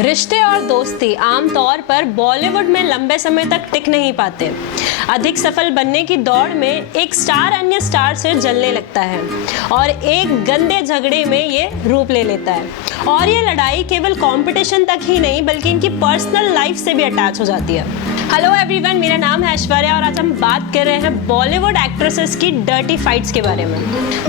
रिश्ते और दोस्ती आमतौर पर बॉलीवुड में लंबे समय तक टिक नहीं पाते। अधिक सफल बनने की दौड़ में एक स्टार अन्य स्टार से जलने लगता है और एक गंदे झगड़े में ये रूप ले लेता है और ये लड़ाई केवल कंपटीशन तक ही नहीं बल्कि इनकी पर्सनल लाइफ से भी अटैच हो जाती है। हेलो एवरीवन, मेरा नाम है ऐश्वर्या और आज हम बात कर रहे हैं बॉलीवुड एक्ट्रेसेस की डर्टी फाइट्स के बारे में।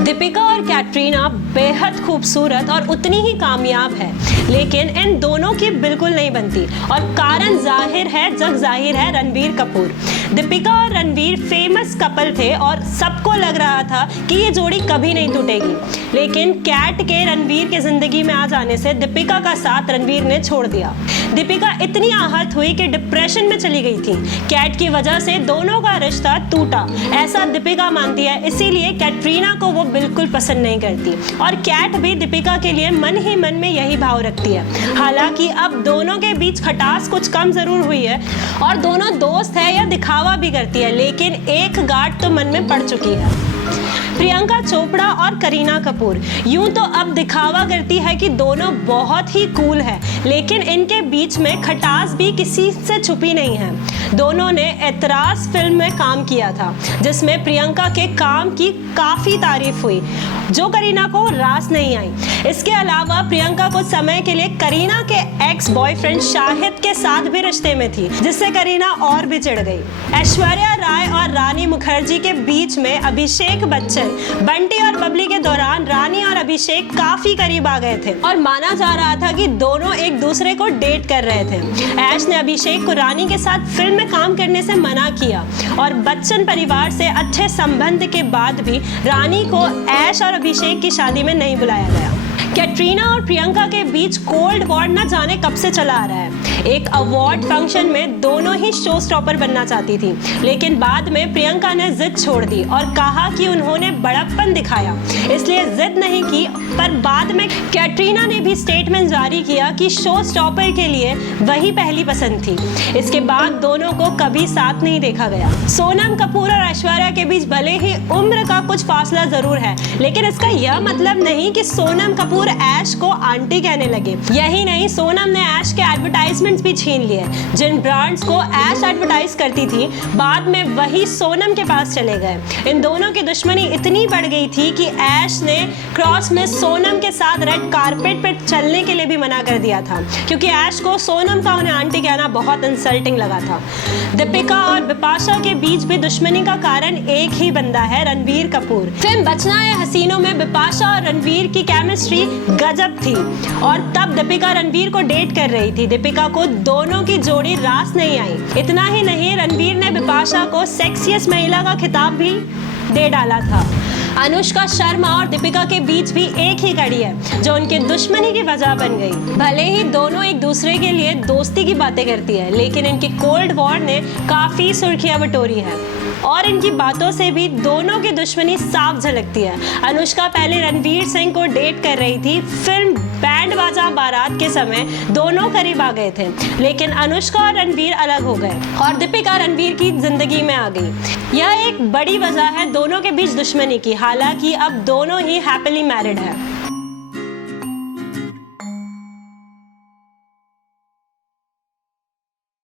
दीपिका और कैटरीना बेहद खूबसूरत और उतनी ही कामयाब है, लेकिन इन दोनों की बिल्कुल नहीं बनती और कारण जाहिर है, जग जाहिर है, रणबीर कपूर। दीपिका और रणबीर फेमस कपल थे और सबको लग रहा था कि ये जोड़ी कभी नहीं टूटेगी, लेकिन कैट के रणबीर के जिंदगी में आ जाने से दीपिका का साथ रणबीर ने छोड़ दिया। दीपिका इतनी आहत हुई कि डिप्रेशन में चली गई थी। कैट की वजह से दोनों का रिश्ता टूटा, ऐसा दीपिका मानती है। इसीलिए कैटरीना को वो बिल्कुल पसंद नहीं करती और कैट भी दीपिका के लिए मन ही मन में यही भाव रखती है। हालांकि अब दोनों के बीच खटास कुछ कम जरूर हुई है और दोनों दोस्त है या दिखावा भी करती है, लेकिन एक गांठ तो मन में पड़ चुकी है। प्रियंका चोपड़ा और करीना कपूर यूं तो अब दिखावा करती है कि दोनों बहुत ही कूल है, लेकिन इनके बीच में खटास भी किसी से छुपी नहीं है। दोनों ने एतराज फिल्म में काम किया था, जिसमें प्रियंका के काम की काफी तारीफ हुई, जो करीना को रास नहीं आई। इसके अलावा प्रियंका कुछ समय के लिए करीना के एक्स बॉयफ्रेंड शाहिद के साथ भी रिश्ते में थी, जिससे करीना और भी चिढ़ गई। ऐश्वर्या राय और रानी मुखर्जी के बीच में अभिषेक बच्चन बंटी और बबली के दौरान रानी और अभिषेक काफी करीब आ गए थे और माना जा रहा था कि दोनों एक दूसरे को डेट कर रहे थे। ऐश ने अभिषेक को रानी के साथ फिल्म में काम करने से मना किया और बच्चन परिवार से अच्छे संबंध के बाद भी रानी को ऐश और अभिषेक की शादी में नहीं बुलाया गया। कैटरीना और प्रियंका के बीच कोल्ड वॉर न जाने कब से चला आ रहा है। एक अवार्ड फंक्शन में दोनों ही शो स्टॉपर बनना चाहती थी, लेकिन बाद में प्रियंका ने जिद छोड़ दी और कहा कि उन्होंने बड़प्पन दिखाया, इसलिए जिद नहीं की। पर बाद में कैटरीना ने भी स्टेटमेंट जारी किया कि शो स्टॉपर के लिए वही पहली पसंद थी। इसके बाद दोनों को कभी साथ नहीं देखा गया। सोनम कपूर और ऐश्वर्या के बीच भले ही उम्र का कुछ फासला जरूर है, लेकिन इसका यह मतलब नहीं कि सोनम कपूर ऐश को आंटी कहने लगे। यही नहीं, सोनम ने ऐश के एडवर्टाइजमेंट्स भी छीन लिए। जिन ब्रांड्स को ऐश एडवर्टाइज करती थी, बाद में वही सोनम के पास चले गए। इन दोनों की दुश्मनी इतनी बढ़ गई थी कि ऐश ने क्रॉस में सोनम के साथ रेड कारपेट पर चलने के लिए भी मना कर दिया था, क्योंकि ऐश को सोनम का उन्हें आंटी कहना बहुत इंसल्टिंग लगा था। दीपिका और बिपाशा के बीच भी दुश्मनी का कारण एक ही बंदा है, रणबीर कपूर। फिल्म बचना है हसीनों में बिपाशा और रणबीर की केमिस्ट्री गजब थी और तब दीपिका रणबीर को डेट कर रही थी। दीपिका को दोनों की जोड़ी रास नहीं आई। इतना ही नहीं, रणबीर ने बिपाशा को सेक्सिएस्ट महिला का खिताब भी दे डाला था। अनुष्का शर्मा और दीपिका के बीच भी एक ही कड़ी है जो उनके दुश्मनी की वजह बन गई। भले ही दोनों एक दूसरे के लिए दोस्ती की बातें करती है, लेकिन इनकी कोल्ड वॉर ने काफी सुर्खियां बटोरी है और इनकी बातों से भी दोनों की दुश्मनी साफ झलकती है। अनुष्का पहले रणवीर सिंह को डेट कर रही थी। फिल्म बैंड बाजा बारात के समय दोनों करीब आ गए थे, लेकिन अनुष्का और रणवीर अलग हो गए और दीपिका रणवीर की जिंदगी में आ गई। यह एक बड़ी वजह है दोनों के बीच दुश्मनी की। हालांकि अब दोनों ही हैप्पीली मैरिड है।